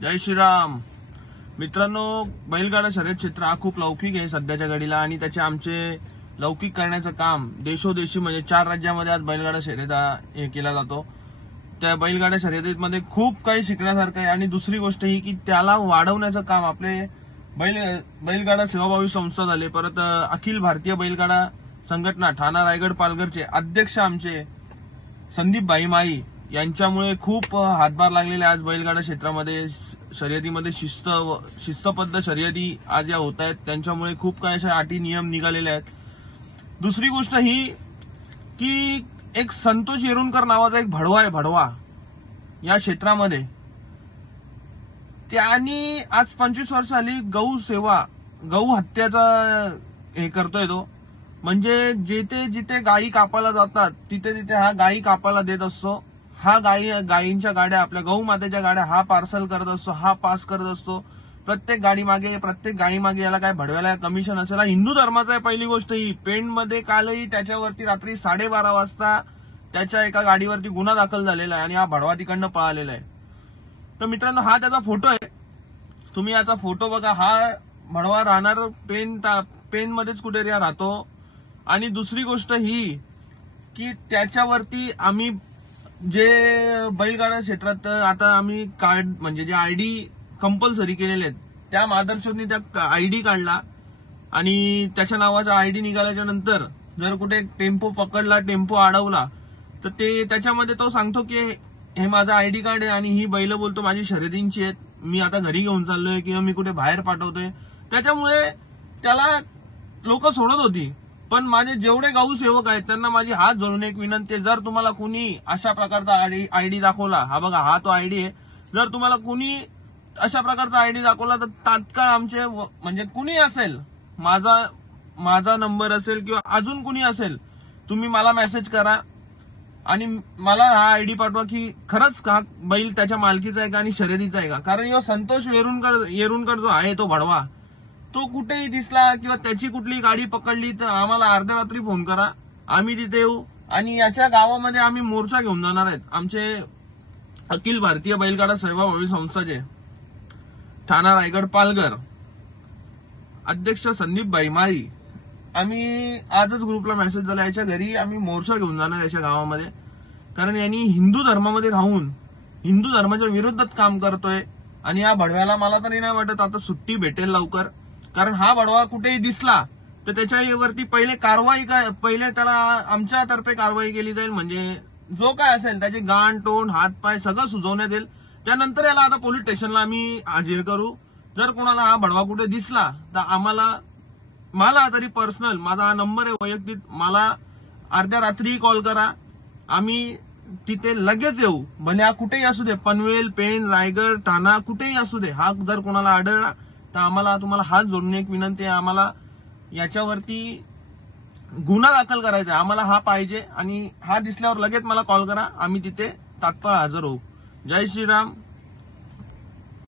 जय श्रीराम मित्रांनो, बैलगाडा शर्यत क्षेत्र हा खूप लौकिक आहे सध्याच्या घडीला आणि त्याचे आमचे लौकिक करण्याचं काम देशोदेशी म्हणजे 4 राज्यामध्ये आज बैलगाडा शर्यत हे केला जातो। त्या बैलगाडा शर्यतीमध्ये खूप काही शिकण्यासारखं आहे आणि दुसरी गोष्ट ही की त्याला वाढवण्याचं काम आपले बैलगाडा सेवाभावी संस्था झाले, परत अखिल भारतीय बैलगाडा संघटना ठाणा रायगड पालघरचे अध्यक्ष आमचे संदीप भाई माई यांच्यामुळे खूप हातभार लागलेले आज बैलगाडा क्षेत्रामध्ये शर्यतीमध्ये शिस्तबद्ध शर्यती आज या होत आहेत। त्यांच्यामुळे खूप काही अशा अटी नियम निघालेले आहेत। दुसरी गोष्ट ही की एक संतोष येरुणकर नावाचा एक भडवा आहे, भडवा या क्षेत्रामध्ये त्यांनी आज 25 वर्ष झाली गौ हत्याचा हे करतोय तो, म्हणजे जिथे जिथे गायी कापायला जातात तिथे तिथे हा गायी कापायला देत असतो। हा गायींच्या गाड्या आपल्या गौ मातेच्या गाड्या हा पार्सल करत असतो, हा पास करत असतो। प्रत्येक गाई मागे याला काय भडव्याला कमिशन असेल। हा हिंदू धर्माचा आहे। पहिली गोष्ट ही पेणमध्ये कालही त्याच्यावरती रात्री 12:30 वाजता त्याच्या एका गाडीवरती गुन्हा दाखल झालेला आहे आणि हा भडवा तिकडनं पळालेला आहे। तर मित्रांनो, हा त्याचा फोटो आहे, तुम्ही याचा फोटो बघा। हा भडवा राहणार पेणमध्येच कुठेतरी राहतो। आणि दुसरी गोष्ट ही की त्याच्यावरती आम्ही जे बैलगाडा क्षेत्रात आता आम्ही कार्ड म्हणजे जे आयडी कंपल्सरी केलेले आहेत त्या मादरशोधनी त्या आयडी काढला आणि त्याच्या नावाचा आयडी निघाल्याच्या नंतर जर कुठे टेम्पो पकडला, टेम्पो अडवला तर ते त्याच्यामध्ये तो सांगतो की हे माझा आयडी कार्ड आहे आणि ही बैल बोलतो माझी शर्यतींची आहेत, मी आता घरी घेऊन चाललोय किंवा मी कुठे बाहेर पाठवतोय। त्याच्यामुळे त्याला लोक सोडत होती। पण माझे जेवढे गौ सेवक आहेत त्यांना माझी हात जोडून एक विनंती आहे, जर तुम्हाला कुणी अशा प्रकारचा आयडी दाखवला, हा बघा हा तो आयडी आहे, जर तुम्हाला कुणी अशा प्रकारचा आयडी दाखवला तर तात्काळ आमचे म्हणजे कुणी असेल, माझा नंबर असेल किंवा अजून कुणी असेल, तुम्ही मला मेसेज करा आणि मला हा आयडी पाठवा की खरंच का बैल त्याच्या मालकीचा आहे का आणि शर्यतीचा आहे का। कारण यो संतोष येरुणकर जो आहे तो भडवा, तो कुठेही दिसला किंवा त्याची कुठली गाडी पकडली तर आम्हाला अर्ध्या रात्री फोन करा, आम्ही तिथे येऊ आणि याच्या गावामध्ये आम्ही मोर्चा घेऊन जाणार आहेत। आमचे अखिल भारतीय बैलगाडा सेवाभावी संस्थाचे ठाणा रायगड पालघर अध्यक्ष संदीप भाई माई, आम्ही आजच ग्रुपला मेसेज झाला, याच्या घरी आम्ही मोर्चा घेऊन जाणार याच्या गावामध्ये। कारण यांनी हिंदू धर्मामध्ये राहून हिंदू धर्माच्या विरोधात काम करतोय आणि या भडव्याला मला तरी नाही वाटत आता सुट्टी भेटेल लवकर। कारण हा भडवा कुठेही दिसला तर त्याच्यावरती पहिले त्याला आमच्यातर्फे कारवाई केली जाईल, म्हणजे जो काय असेल त्याचे गाण तोंड हात पाय सगळं सुजवण्यात येईल। त्यानंतर याला आता पोलीस स्टेशनला आम्ही हजर करू। जर कोणाला हा भडवा कुठे दिसला तर मला तरी पर्सनल माझा हा नंबर आहे वैयक्तिक, मला अर्ध्या रात्री कॉल करा, आम्ही तिथे लगेच येऊ। भले हा कुठेही असू दे, पनवेल, पेण, रायगड, ठाणा कुठेही असू दे, हा जर कोणाला आढळला तर तुम्हाला हात जोडून एक विनंती आहे, आम्हाला याच्यावरती गुन्हा दाखल करायचा आहे, आम्हाला हा पाहिजे आणि हा दिसल्यावर लगेच मला कॉल करा, आम्ही तिथे तात्काळ हजर होऊ। जय श्रीराम।